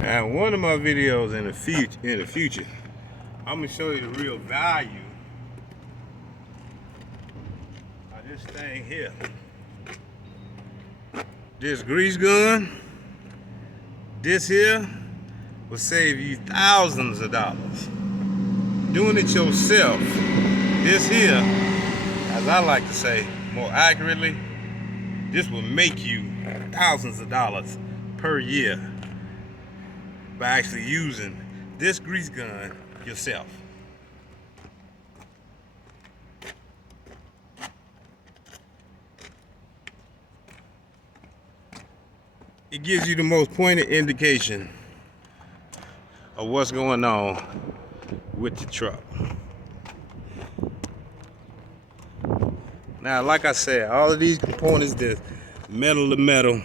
And one of my videos in the future, I'm gonna show you the real value of this thing here. This grease gun, this here will save you thousands of dollars. Doing it yourself, this here, as I like to say more accurately, this will make you thousands of dollars per year by actually using this grease gun yourself. It gives you the most pointed indication of what's going on with the truck. Now, like I said, all of these components, there's metal to metal.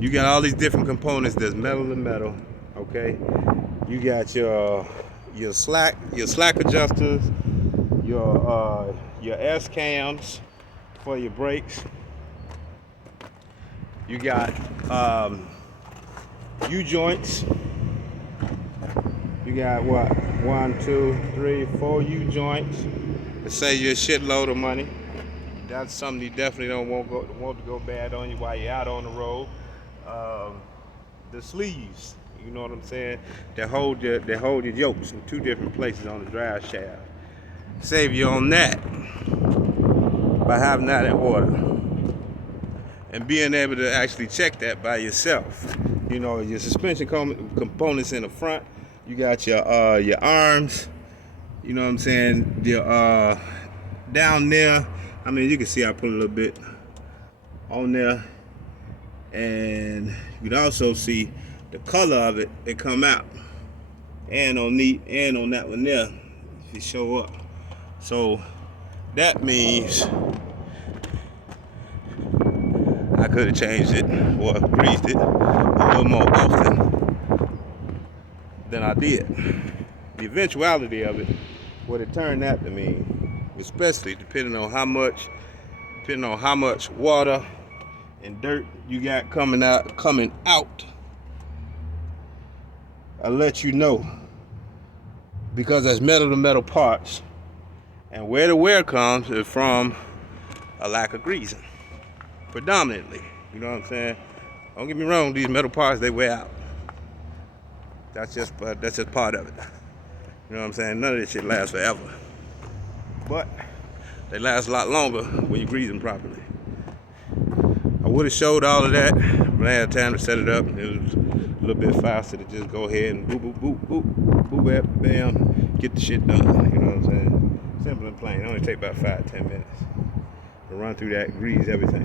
You got all these different components. There's metal to metal. Okay. You got your slack adjusters, your S cams for your brakes. You got U joints. You got what? 1, 2, 3, 4 U joints to save you a shitload of money. That's something you definitely don't want to go bad on you while you're out on the road. The sleeves, you know what I'm saying? They hold your yokes in 2 different places on the drive shaft. Save you on that by having that in order and being able to actually check that by yourself. You know, your suspension components in the front. You got your arms. You know what I'm saying? Your down there. I mean, you can see I put a little bit on there, and you can also see the color of it. It come out, and on that one there, it show up. So that means I could have changed it or greased it a little more often than I did. The eventuality of it, what it turned out to mean, especially depending on how much water and dirt you got coming out, I'll let you know, because that's metal to metal parts, and where the wear comes is from a lack of greasing, predominantly. You know what I'm saying? Don't get me wrong, these metal parts, they wear out. That's just part of it. You know what I'm saying? None of this shit lasts forever, but they last a lot longer when you grease them properly. I would have showed all of that, but I had time to set it up. It was a little bit faster to just go ahead and boop, boop, boop, boop, boop, bam, get the shit done. You know what I'm saying? Simple and plain. It only take about 5-10 minutes to run through that, grease everything.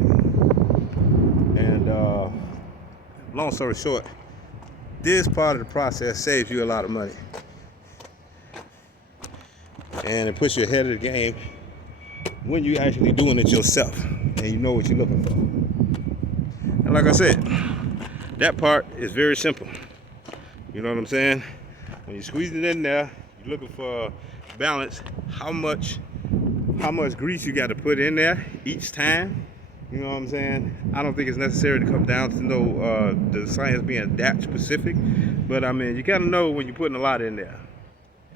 And long story short, this part of the process saves you a lot of money, and it puts you ahead of the game when you're actually doing it yourself and you know what you're looking for. And like I said, that part is very simple. You know what I'm saying? When you squeeze it in there, you're looking for balance. How much grease you got to put in there each time. You know what I'm saying? I don't think it's necessary to come down to know the science being that specific, but I mean, you gotta know when you're putting a lot in there.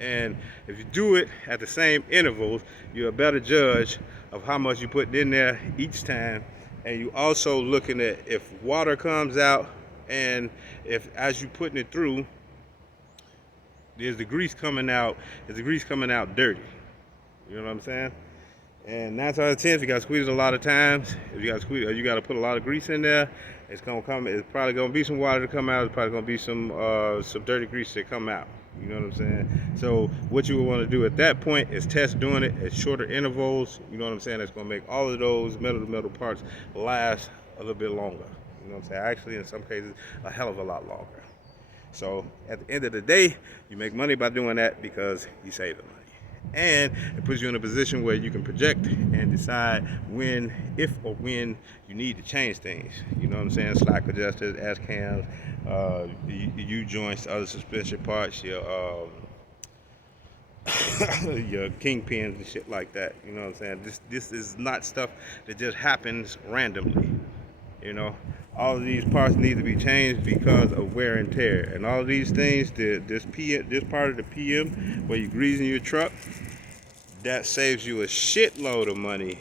And if you do it at the same intervals, you're a better judge of how much you put in there each time. And you also looking at if water comes out, and if as you putting it through, is the grease coming out dirty? You know what I'm saying? And 9 times out of 10, if you got to squeeze it a lot of times, if you got to squeeze, or you got to put a lot of grease in there, it's probably gonna be some water to come out. It's probably gonna be some dirty grease to come out. You know what I'm saying? So what you would want to do at that point is test doing it at shorter intervals. You know what I'm saying? That's gonna make all of those metal to metal parts last a little bit longer. You know what I'm saying? Actually, in some cases, a hell of a lot longer. So at the end of the day, you make money by doing that because you save the money. And it puts you in a position where you can project and decide if or when you need to change things. You know what I'm saying? Slack adjusters, S cams, U joints, other suspension parts, your kingpins and shit like that. You know what I'm saying? This is not stuff that just happens randomly. You know, all of these parts need to be changed because of wear and tear. And all of these things, this part of the PM where you're greasing your truck, that saves you a shitload of money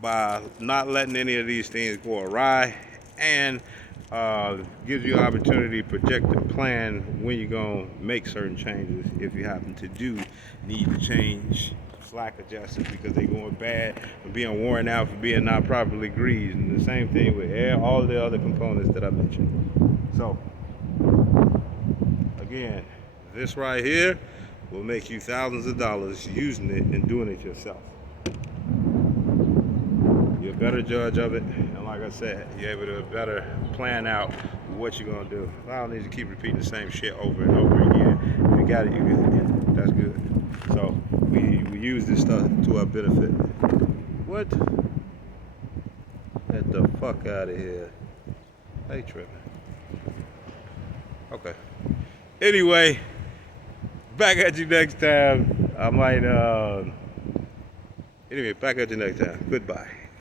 by not letting any of these things go awry, and gives you an opportunity to project and plan when you're going to make certain changes if you happen to need to change slack adjusters because they're going bad and being worn out for being not properly greased. And the same thing with all the other components that I mentioned. So again, this right here will make you thousands of dollars using it and doing it yourself. You're a better judge of it, and like I said, you're able to better plan out what you're gonna do. I don't need to keep repeating the same shit over and over again. If you got it, you good. That's good. So we use this stuff to our benefit. What? Get the fuck out of here. Hey, tripping. Okay. Anyway, back at you next time. I might, anyway, back at you next time. Goodbye.